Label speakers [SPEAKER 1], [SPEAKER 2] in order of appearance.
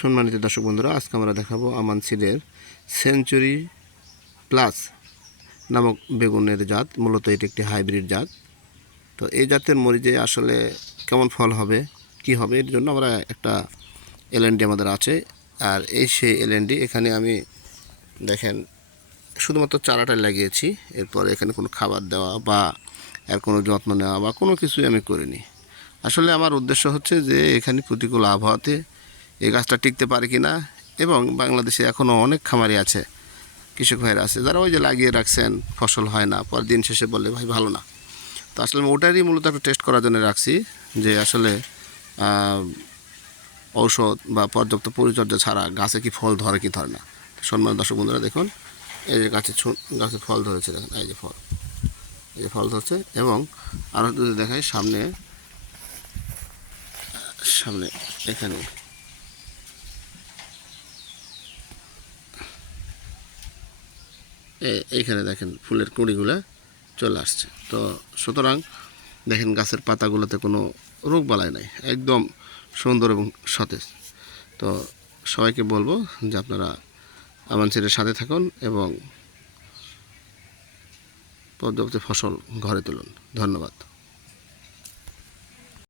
[SPEAKER 1] সম্মানিত দর্শক বন্ধুরা, আজকে আমরা দেখাবো আমান সিডের সেঞ্চুরি প্লাস নামক বেগুনের জাত, মূলত এটি একটি হাইব্রিড জাত। তো এই জাতের মরিচে আসলে কেমন ফল হবে, কি হবে, এর জন্য আমরা একটা এলএনডি আমাদের আছে। আর এই সেই এলএনডি এখানে আমি দেখেন, শুধুমাত্র চারাটা লাগিয়েছি, এরপর এখানে কোনো খাবার দেওয়া বা এর কোনো যত্ন নেওয়া বা কোনো কিছুই আমি করিনি। আসলে আমার উদ্দেশ্য হচ্ছে যে এখানে প্রতিকূল আবহাওয়াতে এই গাছটা টিকতে পারে কি না এবং বাংলাদেশে এখনও অনেক খামারি আছে, কৃষক ভাইরা আছে, যারা ওই যে লাগিয়ে রাখছেন, ফসল হয় না পর দিন শেষে বলে ভাই, ভালো না। তো আসলে আমি ওটারই মূলত একটা টেস্ট করার জন্য রাখছি যে আসলে ঔষধ বা পর্যাপ্ত পরিচর্যা ছাড়া গাছে কি ফল ধরে কি ধরে না। সম্মান দর্শক বন্ধুরা, দেখুন, এই যে গাছে গাছে ফল ধরেছে, দেখেন, এই যে ফল। এই যে ফল ধরছে এবং আরও যদি দেখায় সামনে সামনে এখানে এইখানে দেখেন ফুলের কুঁড়িগুলো চলে আসছে। তো সুতরাং দেখেন গাছের পাতাগুলোতে কোনো রোগ বালাই নাই, একদম সুন্দর এবং সতেজ। তো সবাইকে বলব যে আপনারা আমার আমানসিরের সাথে থাকুন এবং পর্যাপ্ত ফসল ঘরে তুলুন। ধন্যবাদ।